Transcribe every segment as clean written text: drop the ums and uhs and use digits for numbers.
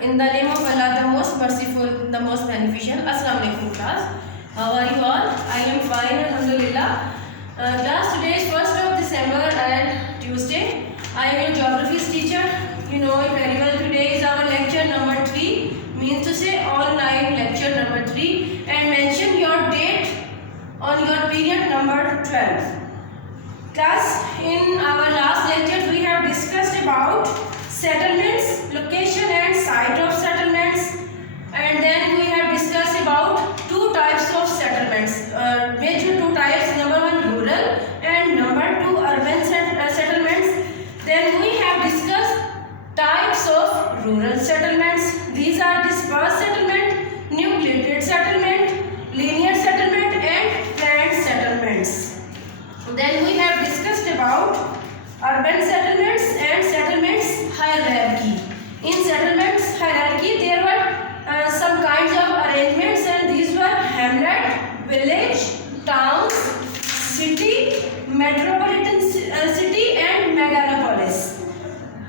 In the name of Allah, the most merciful, the most beneficial. Assalamu alaikum class. How are you all? I am fine, alhamdulillah. Class, today is 1st of December and Tuesday. I am your geography teacher. You know it very well. Today is our lecture number 3. Means to say online lecture number 3. And mention your date on your period number 12. Class, in our last lecture we have discussed about settlements, location and site of settlements, and then we have discussed about two types of settlements, major two types, number 1 rural and number 2 urban settlements. Then we have discussed types of rural settlements. These are dispersed settlement, nucleated settlement, linear settlement and planned settlements. Then we have discussed about urban settlements and settlements hierarchy. In settlements hierarchy there were some kinds of arrangements, and these were hamlet, village, towns, city, metropolitan city and megalopolis.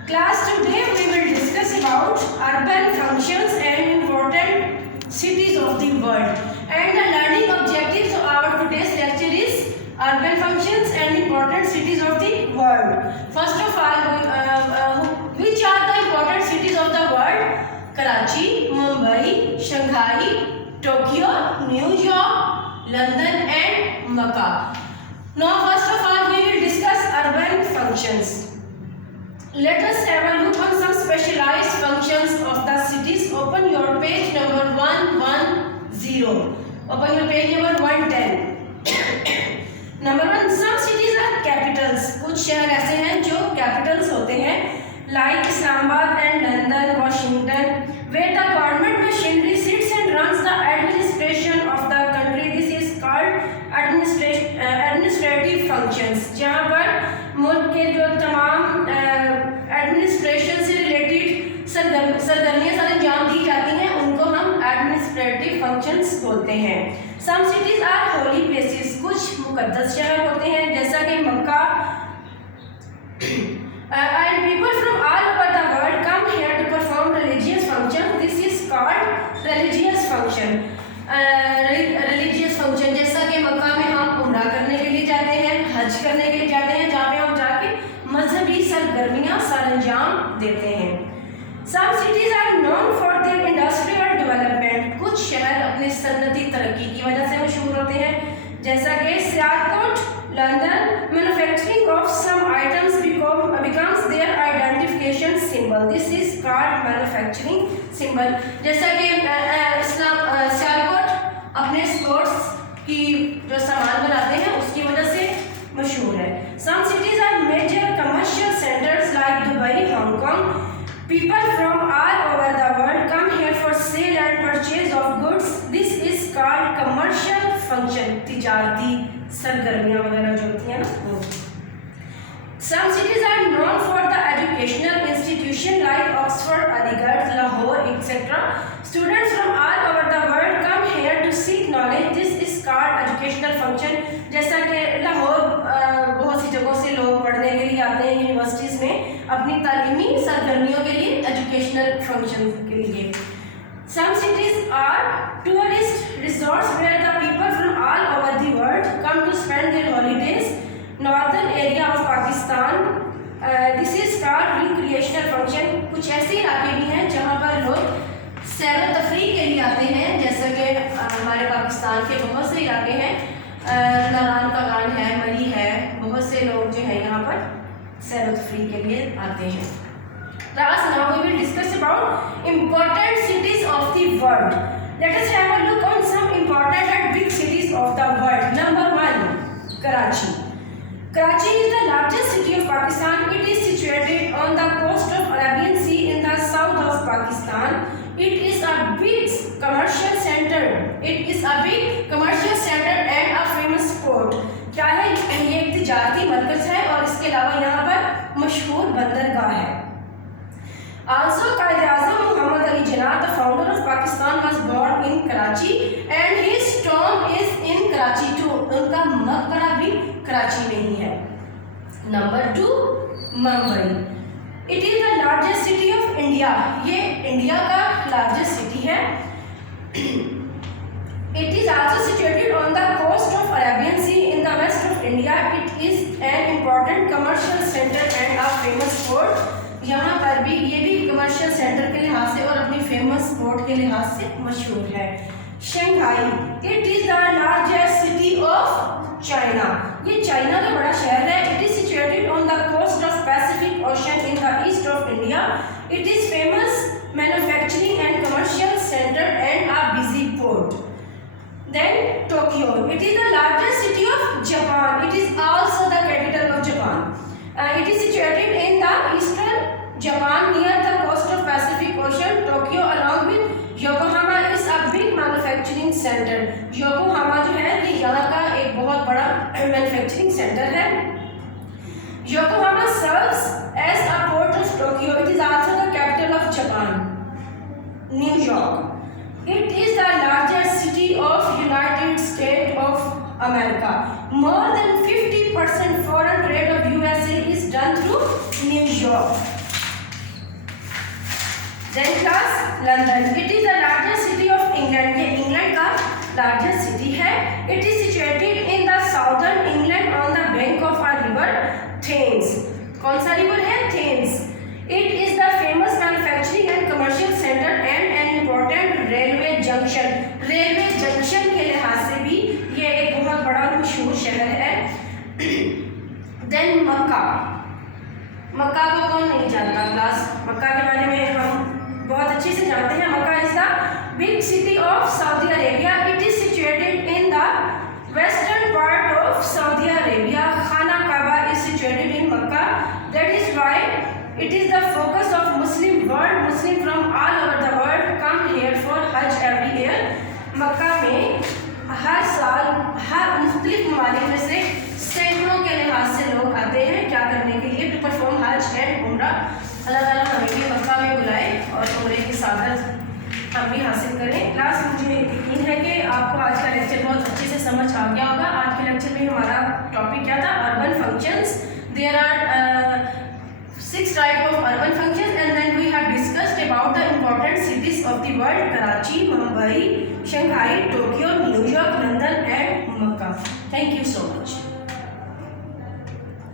Class, today we will discuss about urban functions and important cities of the world. And the learning objectives of our today's lecture is urban functions and important cities of the world. First of all, which are the important cities of the world? Karachi, Mumbai, Shanghai, Tokyo, New York, London and Makkah. Now first of all we will discuss urban functions. Let us have a look on some specialized functions of the cities. Open your page number 110. Open your page number 110. Number 1, some cities are capitals. कुछ शहर ऐसे हैं जो Capitals होते हैं, like Islamabad and London, Washington, where the government machinery sits and runs the administration of the country. This is called administrative functions. जहाँ पर मुल्क के जो तमाम एडमिनिस्ट्रेशन से रिलेटेड सरगर्मियाँ सारे अंजाम दी जाती हैं, उनको हम एडमिनिस्ट्रेटिव फंक्शंस बोलते हैं. Some cities are holy places. कुछ मुकद्दस शहर होते हैं जैसा कि मक्का. And people from all over the world come here to perform religious functions. This is called religious function. Religious function जैसा कि मक्का में हम उम्रा करने के लिए जाते हैं, हज करने के लिए जाते हैं, जहाँ पे हम जाके मजहबी सरगर्मियाँ सरअंजाम देते हैं. Some cities are known for their industrial development. कुछ शहर अपने सनती तरक्की की वजह से मशहूर होते हैं, जैसा कि Sialkot, London. Manufacturing of some items becomes their identification symbol. This is called manufacturing symbol. जैसा कि सियालकोट अपने स्पोर्ट्स की जो सामान बनाते हैं उसकी वजह से मशहूर है. Some cities are major commercial centers like Dubai, Hong Kong. People from all over the world come here for sale and purchase of goods. This is called commercial function. तिजारती सरगर्मियाँ वगैरह जो होती हैं ना वो. Some cities are known for the educational institution like Oxford, Aligarh, Lahore, etc. Students from all over the world come here to seek knowledge. This is called educational function. जैसा कि लाहौर बहुत सी जगहों से लोग पढ़ने के लिए आते हैं यूनिवर्सिटीज़ में अपनी तालीमी सरगर्मियों के लिए, एजुकेशनल फंक्शन के लिए. Some cities are tourist resorts where the people from all over the world come to spend their holidays. Northern area of Pakistan, this is called recreational function. कुछ ऐसे इलाके भी हैं जहाँ पर लोग सैर व तफरीह के लिए आते हैं, जैसा कि हमारे पाकिस्तान के बहुत से इलाके हैं, नारान का गान है, मरी है, बहुत से लोग जो है यहाँ पर सैर व तफरीह के लिए आते हैं. Class, now we will discuss about important cities of the world. Let us have a look on some important and big cities of the world. Number 1, Karachi. Karachi is the largest city of Pakistan. It is situated on the coast of Arabian Sea in the south of Pakistan. It is a big commercial center. It is a big commercial center and a famous port. क्या है? ये एक तिजारती मरकज है और इसके अलावा यहाँ पर मशहूर बंदरगाह है. Also, Qaid-e-Azam Muhammad Ali Jinnah, the founder of Pakistan, was born in Karachi and his tomb is in Karachi too. उनका मकबरा भी कराची में ही है. Number 2, Mumbai. It is the largest city of India, ये इंडिया का लार्जेस्ट सिटी है। It is also situated on the coast of Arabian Sea in the west of India. It is an important commercial center and a famous port. यहाँ पर भी ये भी commercial centre के लिहाज से और अपनी फेमस पोर्ट के लिहाज से मशहूर है। Shanghai, it is the largest city of China, ये चाइना का बड़ा शहर है। It is situated on the coast of Pacific Ocean in the east of India. It is famous manufacturing and commercial centre and a busy port. Then Tokyo, it is the largest city of Japan. It is also the capital of Japan. It is situated in the eastern Japan near the coast of Pacific Ocean. Tokyo along with Yokohama is a big manufacturing center. Yokohama जो है ये यहाँ का एक बहुत बड़ा manufacturing center है। Yokohama serves as a port of Tokyo. It is also the capital of Japan. New York. It is the largest city of United States of America. More than 50% foreign trade of USA is done through New York. Then class London. It is the largest city of England. ये England का largest city है। It is situated in the southern England on the bank of a river Thames. कौन सा river है? Thames. It is the famous manufacturing and commercial center and an important railway junction. Railway junction के लिहाज से भी ये एक बहुत बड़ा मशहूर शहर है। Then मक्का, मक्का को कौन नहीं जानता क्लास, मक्का के बारे में हम बहुत अच्छे से जानते हैं। Mecca is the big city of Saudi Arabia. It is situated in the western part of Saudi Arabia. खाना Kaaba is situated in Mecca. That is why it is the focus of Muslim world. Muslim from all over the world come here for Hajj every year. मक्का में हर साल हर मुख्तलिफ ममालिक में से सैकड़ों के लिहाज से लोग आते हैं क्या करने के लिए, टू परफॉर्म हज एंड उम्रा। अल्लाह ताला हमें भी मक्का में बुलाए और उम्रे की सादत हम भी हासिल करें। क्लास मुझे यकीन है कि आपको आज का लेक्चर बहुत अच्छे से समझ आ गया होगा। आज के लेक्चर में हमारा टॉपिक क्या था? Urban functions. There are 6 types of urban functions and then we have discussed about the important cities of the world: Karachi, Mumbai, Shanghai, Tokyo, New York, London and Makkah. Thank you so much.